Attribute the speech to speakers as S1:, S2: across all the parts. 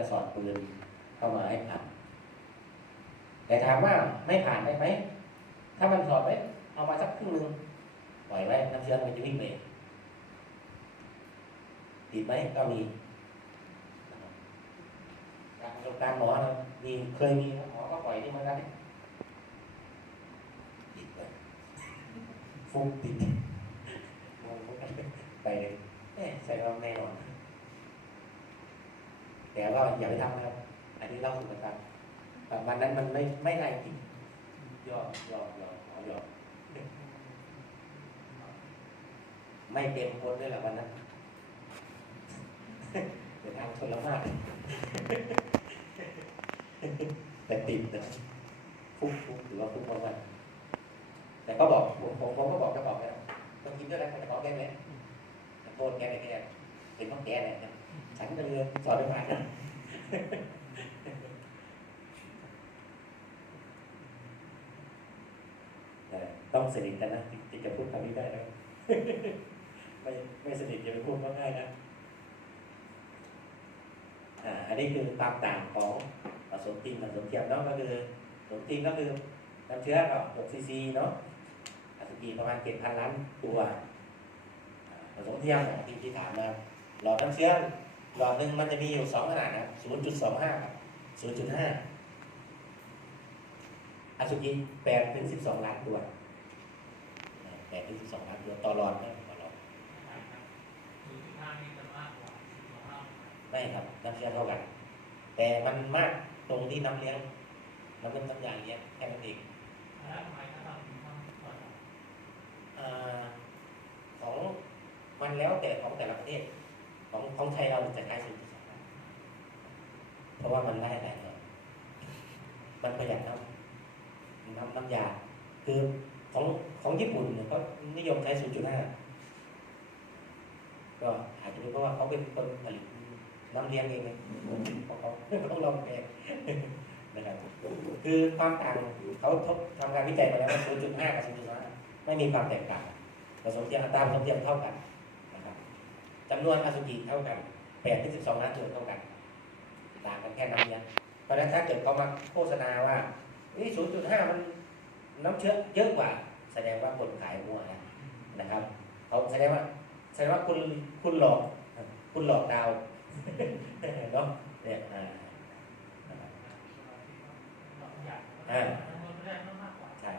S1: จะสอดปืนเข้ามาให้ผ่าน แต่ถามว่าไม่ผ่านได้ไหม ถ้ามันสอดไปเอามาสักครึ่งหนึ่งปล่อยไว้น้ำเชื้อมันจะวิ่งไปติดไหมก็มีจากประสบการณ์หมอนะมีเคยมีหมอก็ปล่อยนี่มาได้ติดไปฟุ้งติดไปเลยใส่เราแน่นอน แต่ก็อย่าไปทำนะครับ อันนี้เล่าสู่กันฟังแต่วันนั้นมันไม่ไม่ไล่จริงยอมยอมยอมขอยอมไม่เต็มคนด้วยหละวันนั้นเดินทางชนละมากแต่ติดนะฟุกฟุกหรือว่าฟุกมากแต่ก็บอกผมผมก็บอกจะบอกแล้วต้องกินด้วยอะไรจะบอกแกไหมโทษแกไหนแกเป็นต้องแกไหนนะ ฉันก็เลยสอนไปผ่านนะต้องสนิทกันนะถึงจะพูดคำนี้ได้นะไม่ไม่สนิทอย่าไปพูดง่ายนะอันนี้คือความต่างของผสมจริงผสมเทียมเนาะก็คือผสมจริงก็คือน้ำเชื้อกับ6ซีซีเนาะอสุจิประมาณ7,000ล้านตัวผสมเทียมที่ที่ถามมาหลอดน้ำเชื้อ หลอดหนึ่งมันจะมีอยู่สองขนาดนะ0.25กับ0.5อสุจิแปดถึงสิบสองล้านตัวแปดถึงสิบสองล้านตัวต่อรอนไม่ต่อรอนไม่ครับน้ำเชื้อเท่ากัน แต่มันมากตรงที่น้ำเลี้ยงมันเป็นน้ำยาเลี้ยงแค่นั้นเองอ่าของมันแล้วแต่ของแต่ละประเทศ ของของไทยเราจะใช้สูตรสองเพราะว่ามันไล่แรงเลยมันประหยัดน้ำน้ำน้ำยา คือของของญี่ปุ่นเนี่ยเขานิยมใช้0.5ก็อาจจะเป็นเพราะว่าเขาเป็นคนผลิตน้ำเลี้ยงเองเลยของเขาเขาลองเองนะครับคือความต่างเขาทบทำการวิจัยมาแล้วว่า0.5 กับ 0.5 ไม่มีความแตกต่างผสมเทียมอัตราผสมเทียมเท่ากัน จำนวนอสุจิเท่ากัน8ถึง12ล้านตัวเท่ากัน ต่างกันแค่น้ำเลี้ยงเพราะฉะนั้นถ้าเกิดเขามาโฆษณาว่านี่0.5มันน้ำเชื้อเยอะกว่า แสดงว่าคนขายมั่วนะนะครับเขาแสดงว่าแสดงว่าคุณคุณหลอกคุณหลอกดาวเนาะเนี่ยอ่าใช่ใช่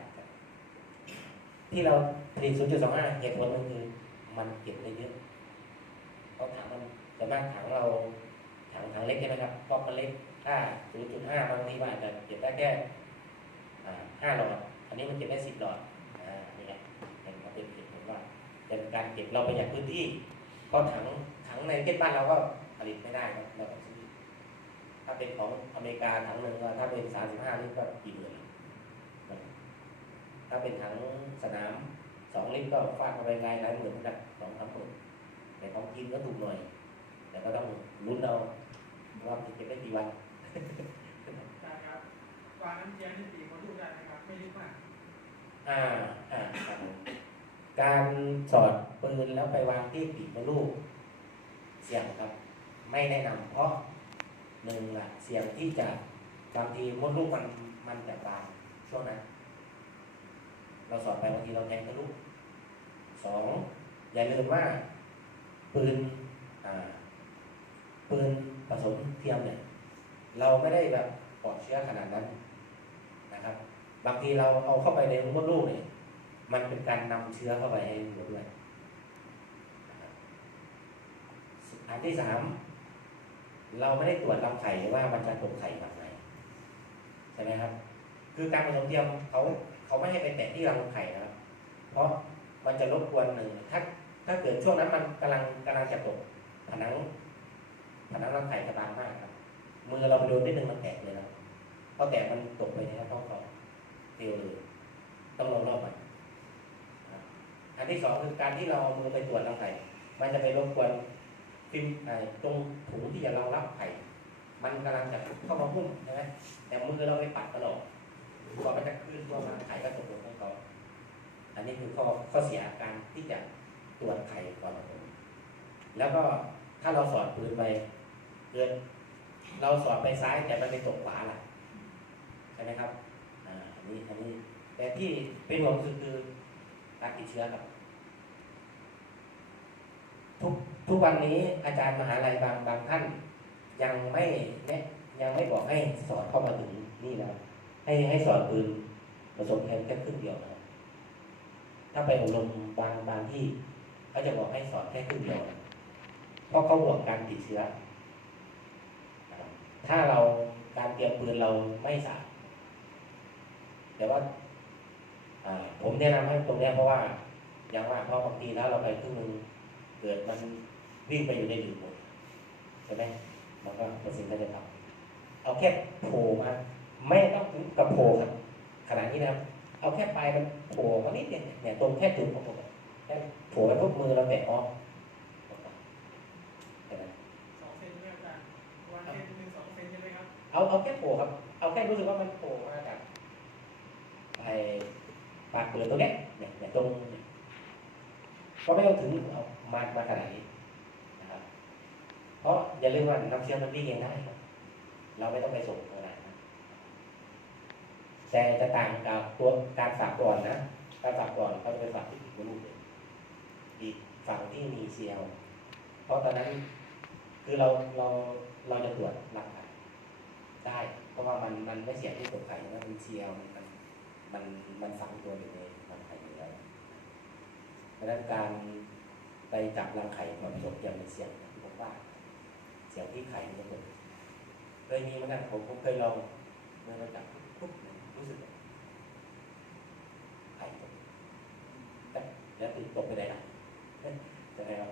S1: ที่เราผลิต0.25 เหตุผลมันคือมันเก็บได้เยอะ เขาถังมันจะมากถังเราถังถังเล็กใช่ไหมครับก๊อกมันเล็กถ้า0.5บางทีมันอาจจะเก็บได้แค่ห้าหลอด อันนี้มันเก็บได้สิบหลอดนี่แหละเป็นเป็นเหตุผลว่าเป็นการเก็บเราประหยัดพื้นที่เพราะถังถังในประเทศบ้านเราก็ผลิตไม่ได้ครับเราต้องซื้อถ้าเป็นของอเมริกาถังหนึ่งก็ถ้าเป็นสามสิบห้าลิตรก็กี่หมื่นถ้าเป็นถังสนามสองลิตรก็ฟาดเข้าไปหลายหลายหมื่นนะครับสองสามหมื่น แต่ของกินก็ถูกหน่อย แต่ก็ต้องลุ้นเอาว่าจะเก็บได้กี่วัน
S2: วางน้ำเจียนที่ตีเขาดูได้นะครับไม่ลึกมาก
S1: อ่าอ่าครับผมการสอดปืนแล้วไปวางที่ปีกมดลูก เสี่ยงครับ ไม่แนะนำเพราะหนึ่งละเสี่ยงที่จะบางทีมดลูกมันมันจะบางช่วงนั้นเราสอดไปบางทีเราแทงทะลุสองอย่าลืมว่า ปืนอ่าปืนผสมเทียมเนี่ยเราไม่ได้แบบปลอดเชื้อขนาดนั้นนะครับ บางทีเราเอาเข้าไปในมดลูกเนี่ยมันเป็นการนำเชื้อเข้าไปให้หมดด้วยอันที่สามเราไม่ได้ตรวจลำไข่ว่ามันจะตกไข่แบบไหนใช่ไหมครับ คือการผสมเทียมเขาเขาไม่ให้ไปแตะที่รังไข่นะครับ เพราะมันจะรบกวนหนึ่งถ้า ถ้าเกิดช่วงนั้นมันกำลังกำลังจะตกผนังผนังรังไข่จะบางมากครับมือเราไปโดนนิดนึงมันแตกเลยนะเพราะแตกมันตกไปในท้องคลอเตียวเลยต้องลองรอบใหม่อันที่สองคือการที่เราเอามือไปตรวจรังไข่มันจะไปรบกวนฟิล์มตรงถุงที่จะรองรับไข่มันกำลังจะเข้ามาหุ้มใช่ไหมแต่มือเราไปปัดตลอดพอมันจะขึ้นตัวมาไข่ก็ตกลงให้เขาอันนี้คือข้อข้อเสียการที่จะ ตรวจไข่ก่อนแล้วก็ถ้าเราสอดปืนไปเกินเราสอดไปซ้ายแต่มันไปตกขวาล่ะใช่ไหมครับอ่าอันนี้อันนี้แต่ที่เป็นห่วงคือคือการติดเชื้อครับทุกทุกวันนี้อาจารย์มหาลัยบางบางท่านยังไม่แนะยังไม่บอกให้สอนเข้ามาถึงนี่นะให้ให้สอนปืนผสมแทนแค่ครึ่งเดียวนะครับถ้าไปอบรมบางบางที่ เขาจะบอกให้สอนแค่ครึ่งเดียวนเพราะเขาห่วงการติดเชื้อ ถ้าเราการเตรียมปืนเราไม่สะอาดแต่ว่าผมแนะนำให้ตรงนี้เพราะว่าอย่างว่าเพราะบางทีแล้วเราไปครึ่งนึงเกิดมันวิ่งไปอยู่ในหลืมหมดใช่ไหมมันก็เปอร์เซ็นต์ก็จะต่ำเอาแค่โผล่มาไม่ต้องถึงกับโผล่ครับขนาดนี้นะเอาแค่ปลายมันโผล่มานิดเดียวเนี่ยตรงแค่จุดของผม โผล่ไปพวกมือเราแตะออกใช่ไหม
S2: สองเซนใช่ไหมอาจารย์วันเซนหนึ่งสองเซนใช่ไหมครับ
S1: เอาเอาแค่โผล่ครับ เอาแค่รู้สึกว่ามันโผล่มาจากไอ้ปากเปลือกตรงเนี้ยเนี่ยเนี่ยตรงเนี่ยก็ไม่ต้องถึงเอามามาขนาดนี้นะครับ เพราะอย่าลืมว่าน้ำเชื้อมันวิ่งเองได้ครับ เราไม่ต้องไปส่งขนาดนั้นแต่จะต่างกับตัวการฝากก่อนนะ การฝากก่อนเขาจะไปฝากที่อีกรูปหนึ่งอีก ฝั่งที่มีเซียวเพราะตอนนั้นคือเราเราเราจะตรวจหลักฐานได้ เพราะว่ามันมันไม่เสียที่ตรวจไข่นะมันเซียวมันมันมันมันฝังตัวอยู่ในรังไข่อยู่แล้วดังนั้นการไปจับรังไข่มาผสมยังเป็นเสี่ยงอย่างที่ผมว่า เสียงที่ไข่มันจะเกิดเคยมีเหมือนกันผมผมเคยลองเมื่อเราจับปุ๊บรู้สึกแบบไข่ตกแต่แล้วติดตกไปไหนล่ะเอ๊ะใช่ไหมครับ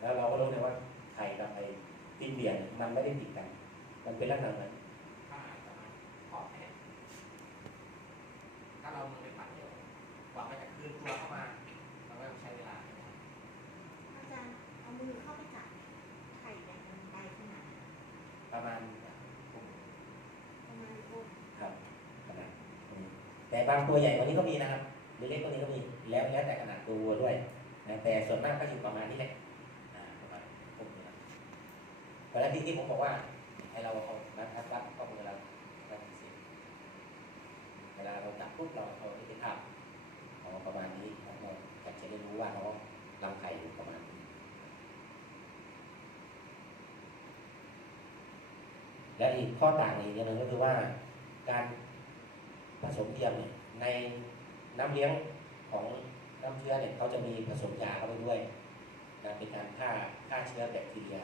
S1: แล้วเราก็รู้เลยว่าไข่กับไอ้ตีนเบี่ยง มันไม่ได้ติดกัน มันเป็นลักษณะเหมือน
S3: ถ้าหายประมาณขอบแผ่นถ้าเรามือไปปัดเดียวกว่ามันจะคืนตัวเข้ามาเราก็ต้องใช้เวลาใช่ไหมครับ
S4: อาจารย์เอามือเข้าไปจับไข่แบบมันไปขนาด
S1: ประมาณ
S4: ประมาณโอ้
S1: ครับประมาณนี้แต่บางตัวใหญ่กว่านี้ก็มีนะครับหรือเล็กกว่านี้ก็มีแล้วแล้วแต่ขนาดตัววัวด้วยนะแต่ส่วนมากก็อยู่ประมาณนี้แหละอ่าประมาณพวกนี้นะ เวลาที่ที่ผมบอกว่าให้เราเอานัดนัดรับข้อมือเรานัดเสียงเวลาเราจับปุ๊บเราเอาที่ภาพเอาประมาณนี้แล้วเราจะได้รู้ว่าเราลำไข่อยู่ประมาณนี้และอีกข้อต่างอีกอย่างหนึงก็คือว่าการผสมเทียมเนี่ยในน้ำเลี้ยงของน้ำเชื้อเนี่ยเขาจะมีผสมยาเข้าไปด้วยนะเป็นการฆ่าฆ่าเชื้อแบคทีเรีย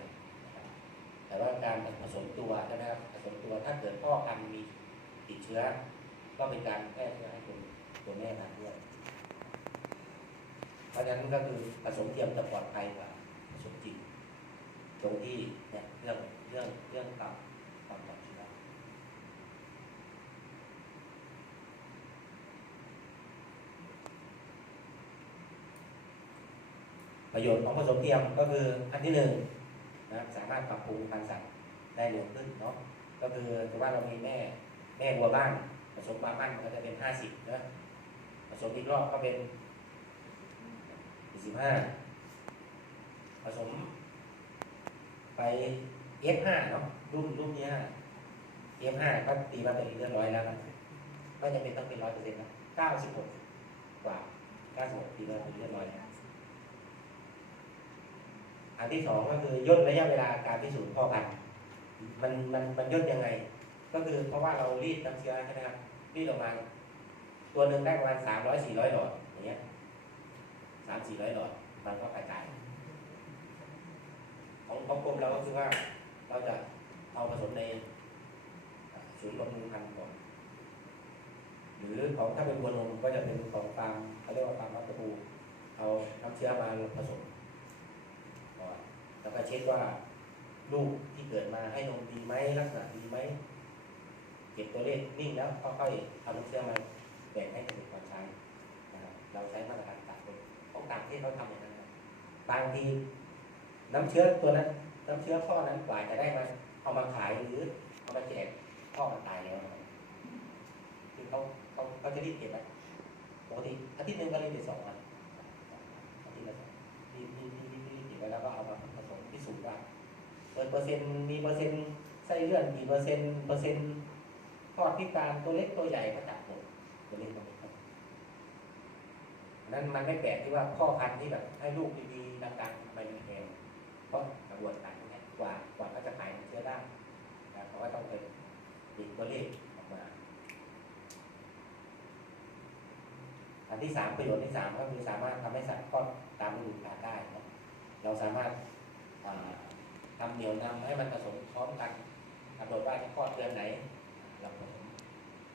S1: แต่ว่าการผสมตัวใช่ไหมครับผสมตัวถ้าเกิดพ่อพันธุ์มีติดเชื้อ ก็เป็นการแพร่เชื้อให้ตัวตัวแม่ทานด้วย เพราะฉะนั้นก็คือผสมเทียมจะปลอดภัยกว่าผสมจริงตรงที่เนี่ยเรื่องเรื่องเรื่องกับความปลอดเชื้อประโยชน์ของผสมเทียมก็คืออันที่หนึ่ง ปรับปรุงพันธุ์สัตว์ได้เร็วขึ้นเนาะก็คือถือว่าเรามีแม่แม่วัวบ้านผสมมาบ้านมันก็จะเป็นห้าสิบนะผสมอีกรอบก็เป็นสิบห้าผสมไป F5 เนาะรุ่นรุ่นเนี้ย F5 ก็ตีมาเป็นเรียบร้อยแล้วนะก็จะเป็นต้องเป็นร้อยเปอร์เซ็นต์นะเก้าสิบหกกว่าเก้าสิบหกตีมาเป็นเรียบร้อยแล้ว อันที่สองก็คือย่นระยะเวลาการพิสูจน์พ่อพันธุ์มันมันมันย่นยังไง ก็คือเพราะว่าเรารีดน้ำเชื้อใช่ไหมครับรีดออกมา ตัวหนึ่งได้ประมาณสามร้อยสี่ร้อยหลอดอย่างเงี้ยสามสี่ร้อยหลอดมันก็กระจายของของกรมเราก็คือว่าเราจะเอาผสมในศูนย์บำรุงพันธุ์ก่อนหรือของถ้าเป็นวัวนมก็จะเป็นของฟาร์มเขาเรียกว่าฟาร์มวัตถุเอาน้ำเชื้อมาผสม แล้วก็เช็คว่าลูกที่เกิดมาให้นมดีไหมลักษณะดีไหมเก็บตัวเลขนิ่งแล้วค่อยๆเอาน้ำเชื้อมาแบ่งให้คนอื่นก่อนใช้นะครับเราใช้มาตรฐานต่างประเทศของต่างประเทศเขาทำอย่างนั้นนะบางทีน้ำเชื้อตัวนั้น น้ำเชื้อพ่อนั้นกว่าจะได้มาเอามาขายหรือเอามาแจกพ่อมันตายแล้วคือเขาเขาเขาจะรีบเก็บอะปกติอาทิตย์หนึ่งก็รีบไปสองวันอาทิตย์ละสองที่ที่ที่ที่ที่เก็บไว้แล้วก็เอามาผสมพิสูจน์ว่า เปอร์เปอร์เซ็นต์มีเปอร์เซ็นต์ไส้เลื่อนกี่เปอร์เซ็นต์เปอร์เซ็นต์คลอดพิการตัวเล็กตัวใหญ่ก็จับหมดตัวเล็กตัวนี้ครับนั้นมันไม่แปลกที่ว่าพ่อพันธุ์ที่แบบให้ลูกดีๆดังๆไปมีแพงเพราะกระบวนการนี้กว่ากว่าเขาจะขายเชื้อได้นะเขาก็ต้องเป็นดิกตัวเลขออกมา อันที่สามประโยชน์ที่สามก็คือสามารถทำให้สัตว์คลอดตามฤดูกาลได้นะเราสามารถ อ่าทำเหนียวนำให้มันผสมพร้อมกันกำหนดว่าจะคลอดเดือนไหนเราผสม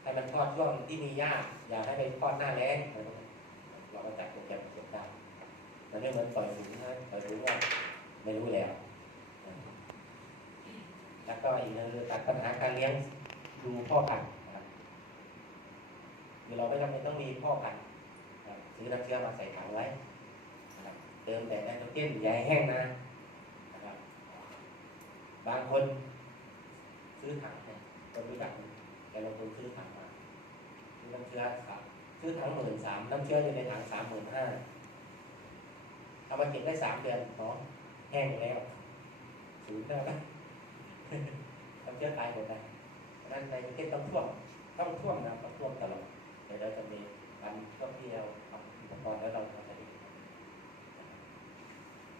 S1: ให้มันคลอดช่วงที่มีหญ้าอย่าให้ไปคลอดหน้าแล้งอะไรพวกนี้เราก็จัดโปรแกรมผสมได้มันไม่เหมือนปล่อยฝูงนะปล่อยฝูงว่าไม่รู้แล้ว แล้วก็อีกนึงคือตัดปัญหาการเลี้ยงดูพ่อพันธุ์นะครับคือเราไม่จำเป็นต้องมีพ่อพันธุ์ซื้อน้ำเชื้อมาใส่ถังไว้เติมแต่ไนโตรเจนอย่าให้แห้งนะ บางคนซื้อถังเนี่ยคนรู้จักแต่บางคนซื้อถังมาซื้อน้ำเชื้อครับซื้อถังหมื่นสามน้ำเชื้ออยู่ในถังสามหมื่นห้าเอามาเก็บได้สามเดือนเนาะแห้งแล้วศูนย์แล้วนะน้ำเชื้อตายหมดเลยนั้นในประเทศต้องท่วมต้องท่วมนะต้องท่วมตลอดเดี๋ยวเราจะมีทำก็เพียวทำอุปกรณ์แล้วเรา